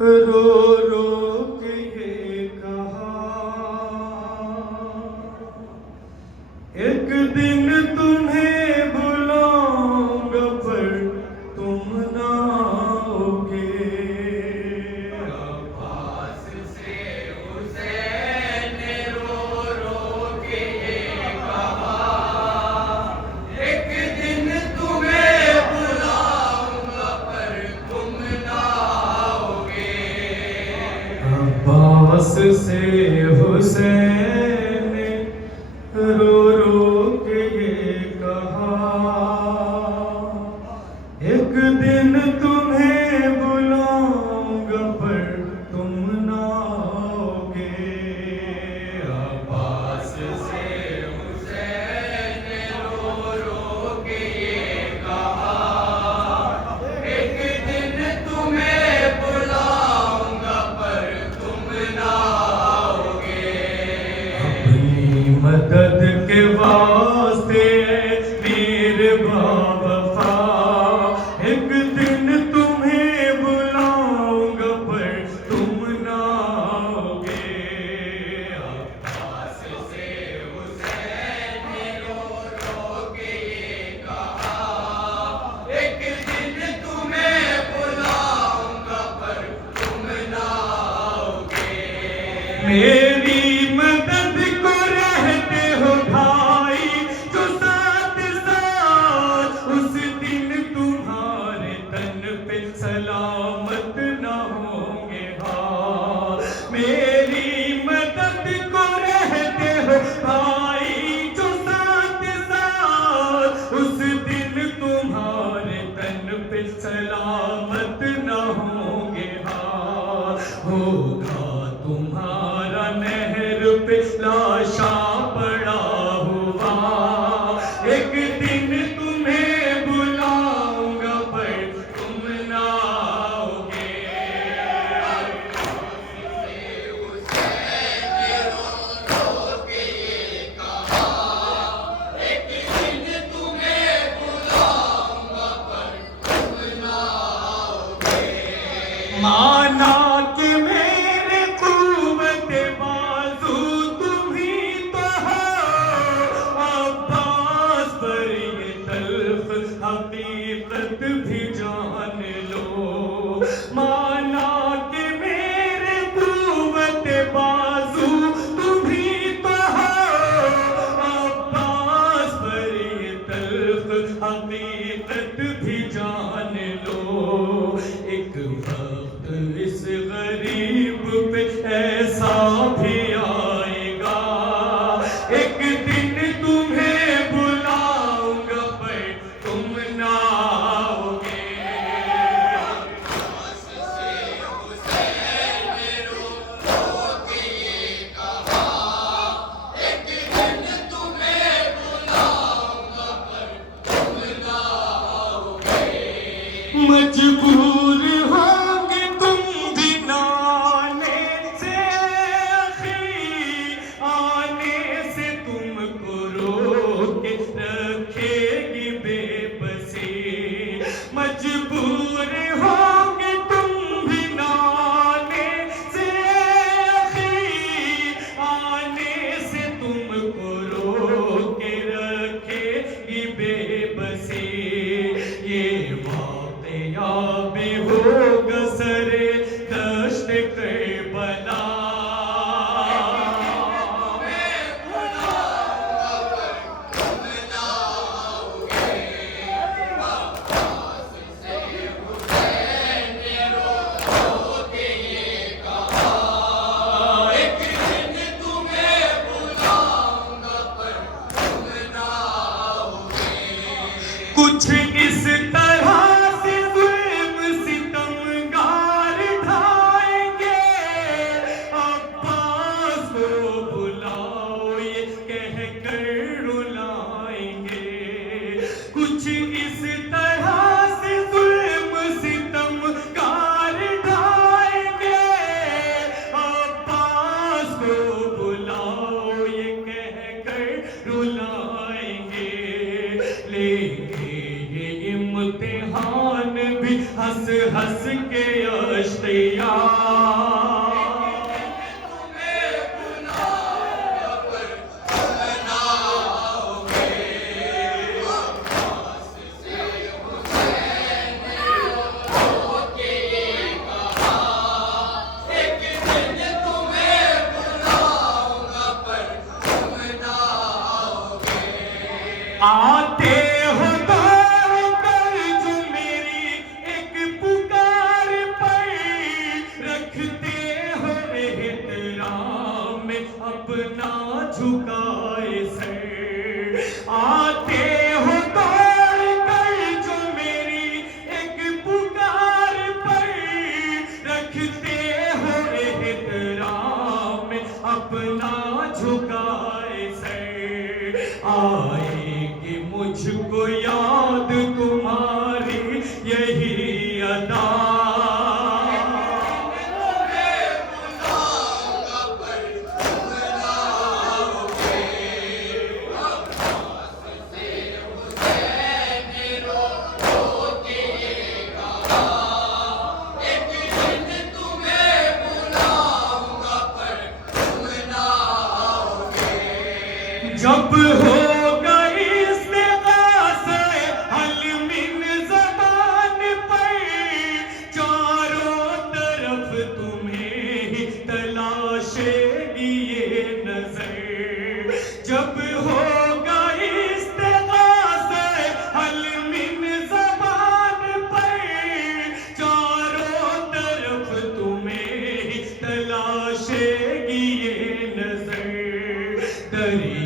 रो रो के ये कहा, एक दिन तुम्हें बुलाऊंगा पर तुम ना आओगे। अब्बास से हुसैन ने रो रो के ये कहा, एक दिन तुम्हें बुलाऊंगा पर तुम ना आओगे। अब्बास से हुसैन ने रो रो के ये कहा, एक दिन तुम्हें बुलाऊंगा पर तुम ना आओगे। अब्बास से हुसैन ने रो रो के ये कहा, एक दिन तुम्हें बुलाऊंगा पर तुम ना आओगे। अपनी मदद के वास्ते मेरे बावफा, एक दिन तुम्हें बुलाऊंगा पर तुम ना आओगे। अब्बास से हुसैन ने रो रो के ये कहा, एक दिन तुम्हें बुलाऊंगा पर तुम ना आओगे। मेरी मदद को रहते हो भाई जो साथ साथ, उस दिन तुम्हारे तन पे सलामत ना होंगे। हाँ, मेरी मदद को रहते हो भाई जो साथ साथ, उस दिन तुम्हारे तन पे सलामत ना होंगे। हाँ, होगा तुम्हारा नहर पे लाशा पड़ा हुआ, एक दिन तुम्हें बुलाऊंगा पर तुम ना आओगे। माना कि मेरे कुव्वत बाजू तुम ही तो हो, अब्बास पर ये तल्ख हकीकत भी जान लो। माना कि मेरे कुव्वत बाजू तुम ही तो हो, अब्बास पर ये तल्ख हकीकत भी जान लो। एक वक्त इस गरीब पे ऐसा भी आएगा, एक दिन तुम्हें बुलाऊंगा पर तुम ना आओगे। मजबूर होंगे तुम भी नाने से, आखिरी आने से तुमको रोके रखेगी बेबसी। मजबूर होंगे तुम भी नाने से, आखिरी आने से तुमको रोके रखेगी बेबसी। ये वाक़या भी होगा सरे दश्त करबला, कुछ इस तरह से जुल्म सितमगार ढाएंगे। अब्बास को बुलाओ ये कह कर रुलाएंगे। कुछ इस तरह से जुल्म सितमगार ढाएंगे। अब्बास को बुलाओ ये कह कर रुलाएंगे। लेंगे ये इम्तिहान भी हंस हंस के अश्किया। लिखते हो एहतराम में अपना झुकाए सर।